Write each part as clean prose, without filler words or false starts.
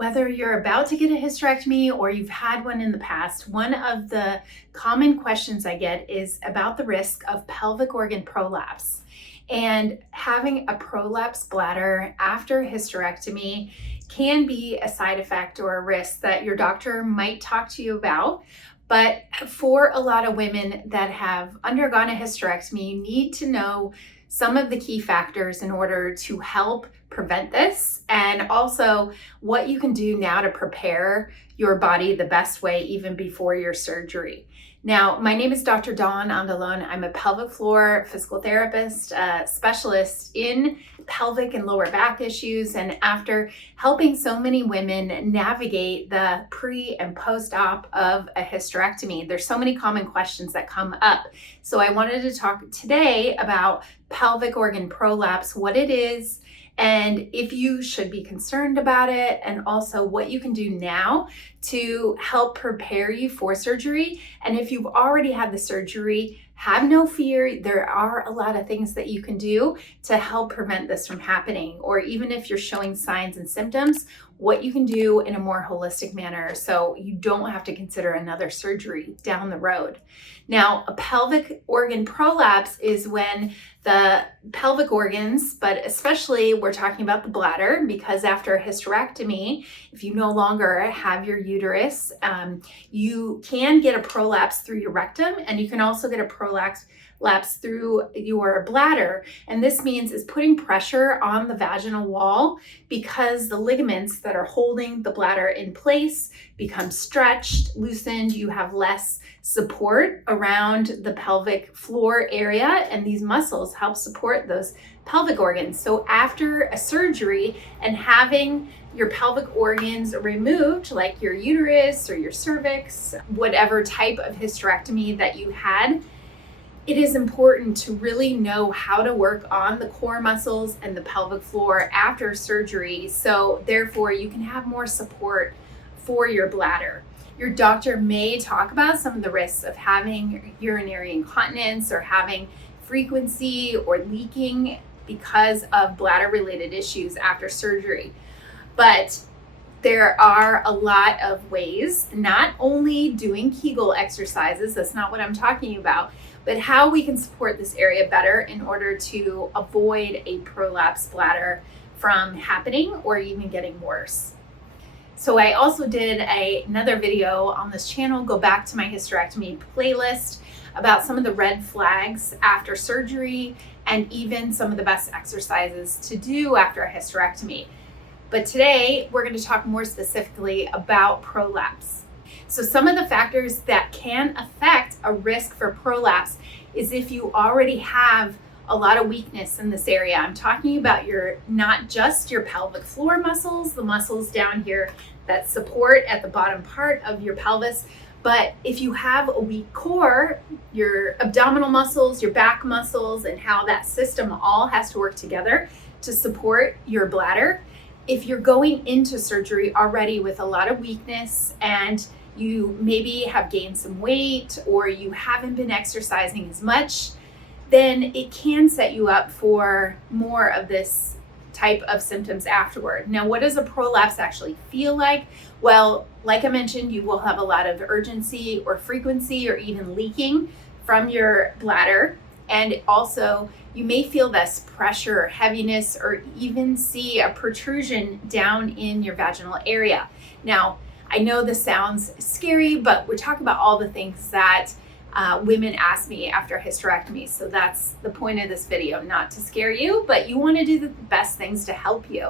Whether you're about to get a hysterectomy or you've had one in the past, one of the common questions I get is about the risk of pelvic organ prolapse. And having a prolapse bladder after hysterectomy can be a side effect or a risk that your doctor might talk to you about. But for a lot of women that have undergone a hysterectomy, you need to know some of the key factors in order to help prevent this, and also what you can do now to prepare your body the best way even before your surgery. Now, my name is Dr. Dawn Andalon. I'm a pelvic floor physical therapist, specialist in pelvic and lower back issues. And after helping so many women navigate the pre and post-op of a hysterectomy, there's so many common questions that come up. So I wanted to talk today about pelvic organ prolapse, what it is, and if you should be concerned about it, and also what you can do now to help prepare you for surgery. And if you've already had the surgery, have no fear. There are a lot of things that you can do to help prevent this from happening, or even if you're showing signs and symptoms, what you can do in a more holistic manner so you don't have to consider another surgery down the road. Now, a pelvic organ prolapse is when the pelvic organs, but especially we're talking about the bladder, because after a hysterectomy, if you no longer have your uterus, you can get a prolapse through your rectum, and you can also get a prolapse through your bladder. And this means is putting pressure on the vaginal wall because the ligaments that are holding the bladder in place become stretched, loosened. You have less support around the pelvic floor area, and these muscles help support those pelvic organs. So after a surgery and having your pelvic organs removed, like your uterus or your cervix, whatever type of hysterectomy that you had, it is important to really know how to work on the core muscles and the pelvic floor after surgery, so therefore you can have more support for your bladder. Your doctor may talk about some of the risks of having urinary incontinence or having frequency or leaking because of bladder-related issues after surgery. But there are a lot of ways, not only doing Kegel exercises, that's not what I'm talking about, but how we can support this area better in order to avoid a prolapse bladder from happening or even getting worse. So I also did another video on this channel, go back to my hysterectomy playlist, about some of the red flags after surgery and even some of the best exercises to do after a hysterectomy. But today we're going to talk more specifically about prolapse. So some of the factors that can affect a risk for prolapse is if you already have a lot of weakness in this area. I'm talking about not just your pelvic floor muscles, the muscles down here that support at the bottom part of your pelvis, but if you have a weak core, your abdominal muscles, your back muscles, and how that system all has to work together to support your bladder. If you're going into surgery already with a lot of weakness and you maybe have gained some weight or you haven't been exercising as much, then it can set you up for more of this type of symptoms afterward. Now, what does a prolapse actually feel like? Well, like I mentioned, you will have a lot of urgency or frequency or even leaking from your bladder. And also, you may feel this pressure or heaviness or even see a protrusion down in your vaginal area. Now, I know this sounds scary, but we're talking about all the things that women ask me after hysterectomy. So that's the point of this video, not to scare you, but you want to do the best things to help you.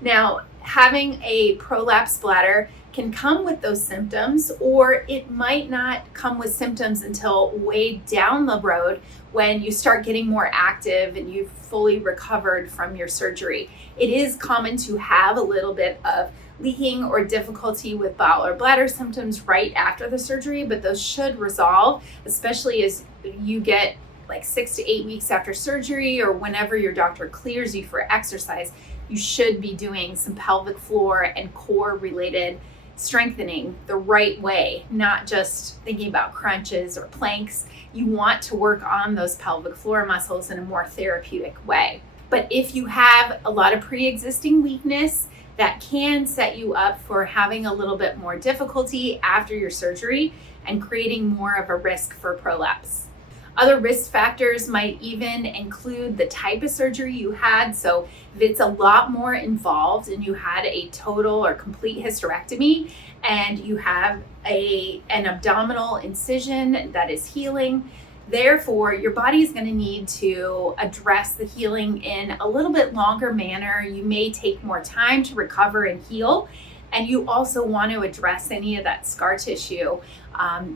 Now, having a prolapse bladder can come with those symptoms, or it might not come with symptoms until way down the road when you start getting more active and you've fully recovered from your surgery. It is common to have a little bit of leaking or difficulty with bowel or bladder symptoms right after the surgery, but those should resolve, especially as you get like 6 to 8 weeks after surgery or whenever your doctor clears you for exercise. You should be doing some pelvic floor and core related strengthening the right way, not just thinking about crunches or planks. You want to work on those pelvic floor muscles in a more therapeutic way. But if you have a lot of pre-existing weakness that can set you up for having a little bit more difficulty after your surgery and creating more of a risk for prolapse. Other risk factors might even include the type of surgery you had. So if it's a lot more involved and you had a total or complete hysterectomy and you have an abdominal incision that is healing, therefore your body is going to need to address the healing in a little bit longer manner. You may take more time to recover and heal. And you also want to address any of that scar tissue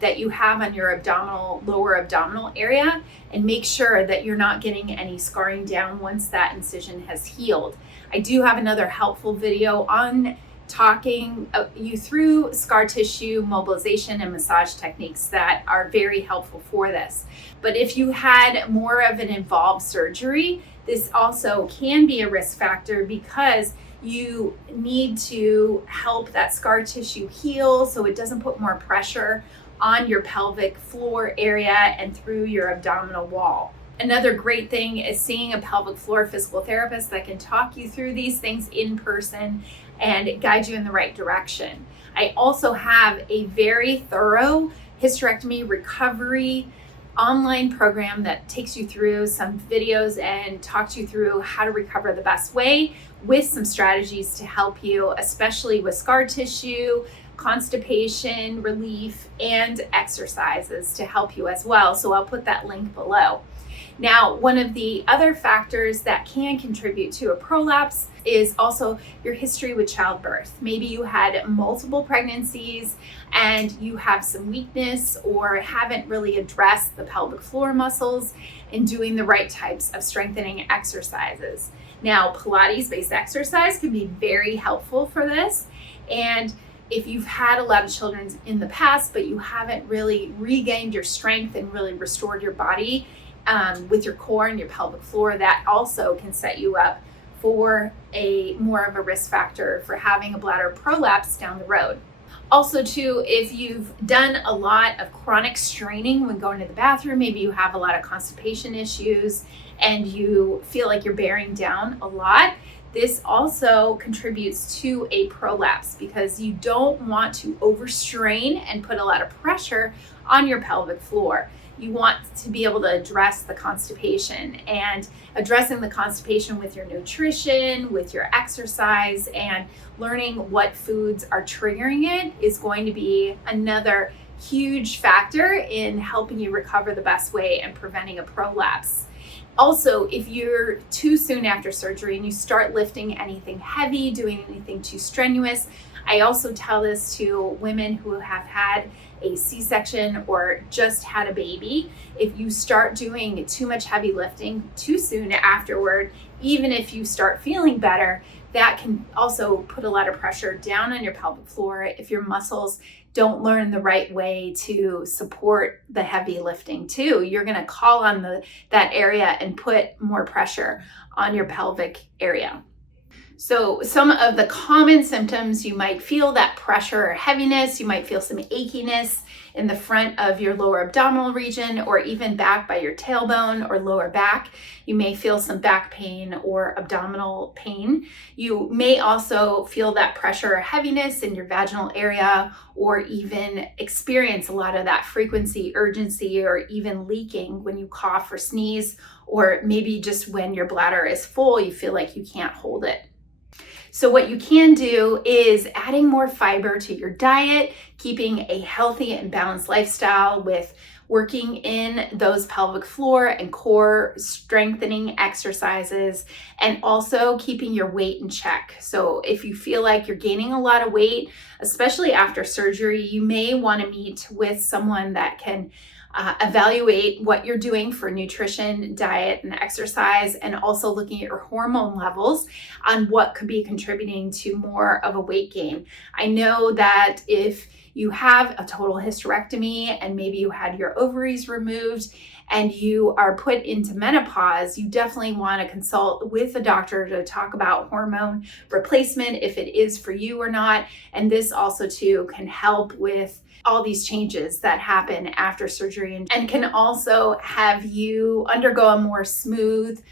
that you have on your lower abdominal area, and make sure that you're not getting any scarring down once that incision has healed. I do have another helpful video on talking you through scar tissue mobilization and massage techniques that are very helpful for this. But if you had more of an involved surgery, this also can be a risk factor because you need to help that scar tissue heal so it doesn't put more pressure on your pelvic floor area and through your abdominal wall. Another great thing is seeing a pelvic floor physical therapist that can talk you through these things in person and guide you in the right direction. I also have a very thorough hysterectomy recovery online program that takes you through some videos and talks you through how to recover the best way, with some strategies to help you, especially with scar tissue, constipation relief, and exercises to help you as well. So I'll put that link below. Now, one of the other factors that can contribute to a prolapse is also your history with childbirth. Maybe you had multiple pregnancies and you have some weakness or haven't really addressed the pelvic floor muscles and doing the right types of strengthening exercises. Now, Pilates-based exercise can be very helpful for this. And if you've had a lot of children in the past, but you haven't really regained your strength and really restored your body with your core and your pelvic floor, that also can set you up for a more of a risk factor for having a bladder prolapse down the road. Also too, if you've done a lot of chronic straining when going to the bathroom, maybe you have a lot of constipation issues and you feel like you're bearing down a lot, this also contributes to a prolapse because you don't want to overstrain and put a lot of pressure on your pelvic floor. You want to be able to address the constipation, and addressing the constipation with your nutrition, with your exercise, and learning what foods are triggering it is going to be another huge factor in helping you recover the best way and preventing a prolapse. Also, if you're too soon after surgery and you start lifting anything heavy, doing anything too strenuous, I also tell this to women who have had a C-section or just had a baby. If you start doing too much heavy lifting too soon afterward, even if you start feeling better, that can also put a lot of pressure down on your pelvic floor if your muscles don't learn the right way to support the heavy lifting too. You're going to call on that area and put more pressure on your pelvic area. So some of the common symptoms, you might feel that pressure or heaviness, you might feel some achiness in the front of your lower abdominal region or even back by your tailbone or lower back. You may feel some back pain or abdominal pain. You may also feel that pressure or heaviness in your vaginal area, or even experience a lot of that frequency, urgency, or even leaking when you cough or sneeze, or maybe just when your bladder is full, you feel like you can't hold it. So what you can do is adding more fiber to your diet, keeping a healthy and balanced lifestyle with working in those pelvic floor and core strengthening exercises, and also keeping your weight in check. So if you feel like you're gaining a lot of weight, especially after surgery, you may want to meet with someone that can evaluate what you're doing for nutrition, diet, and exercise, and also looking at your hormone levels on what could be contributing to more of a weight gain. I know that if you have a total hysterectomy and maybe you had your ovaries removed and you are put into menopause, you definitely want to consult with a doctor to talk about hormone replacement, if it is for you or not. And this also too can help with all these changes that happen after surgery, and can also have you undergo a more smooth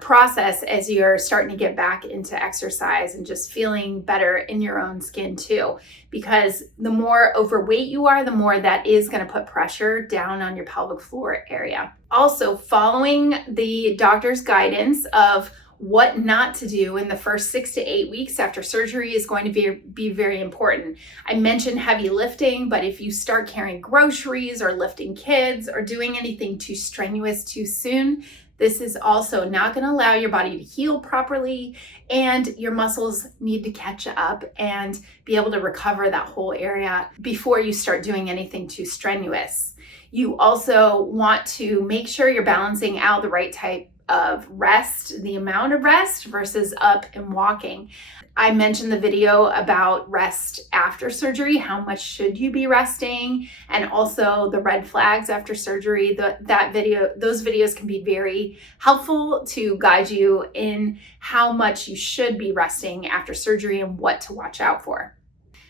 process as you're starting to get back into exercise and just feeling better in your own skin too. Because the more overweight you are, the more that is going to put pressure down on your pelvic floor area. Also, following the doctor's guidance of what not to do in the first 6 to 8 weeks after surgery is going to be very important. I mentioned heavy lifting, but if you start carrying groceries or lifting kids or doing anything too strenuous too soon, this is also not going to allow your body to heal properly, and your muscles need to catch up and be able to recover that whole area before you start doing anything too strenuous. You also want to make sure you're balancing out the right type of rest, the amount of rest versus up and walking. I mentioned the video about rest after surgery. How much should you be resting? And also the red flags after surgery. Those videos can be very helpful to guide you in how much you should be resting after surgery and what to watch out for.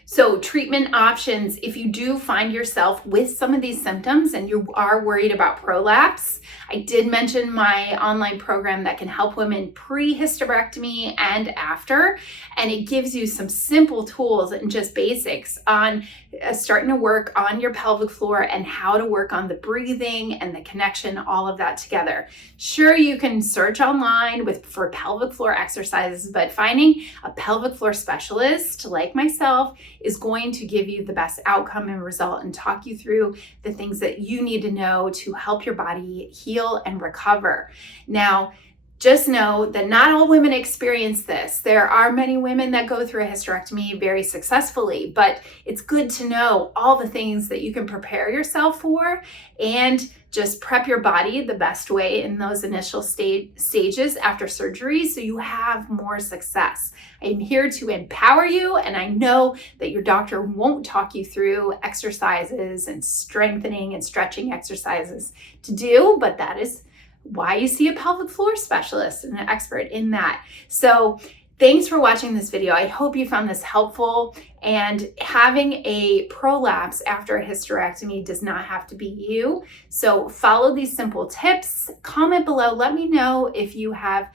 So treatment options, if you do find yourself with some of these symptoms and you are worried about prolapse, I did mention my online program that can help women pre-hysterectomy and after, and it gives you some simple tools and just basics on starting to work on your pelvic floor and how to work on the breathing and the connection, all of that together. Sure, you can search online for pelvic floor exercises, but finding a pelvic floor specialist like myself is going to give you the best outcome and result and talk you through the things that you need to know to help your body heal and recover. Now, just know that not all women experience this. There are many women that go through a hysterectomy very successfully, but it's good to know all the things that you can prepare yourself for and just prep your body the best way in those initial stages after surgery so you have more success. I'm here to empower you, and I know that your doctor won't talk you through exercises and strengthening and stretching exercises to do, but that is why you see a pelvic floor specialist and an expert in that. So thanks for watching this video. I hope you found this helpful, and having a prolapse after a hysterectomy does not have to be you. So follow these simple tips. Comment below. Let me know if you have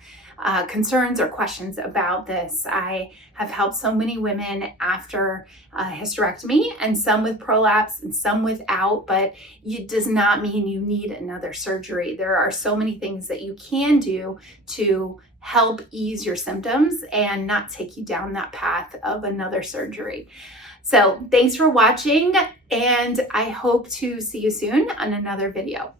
concerns or questions about this. I have helped so many women after hysterectomy, and some with prolapse and some without, but it does not mean you need another surgery. There are so many things that you can do to help ease your symptoms and not take you down that path of another surgery. So thanks for watching, and I hope to see you soon on another video.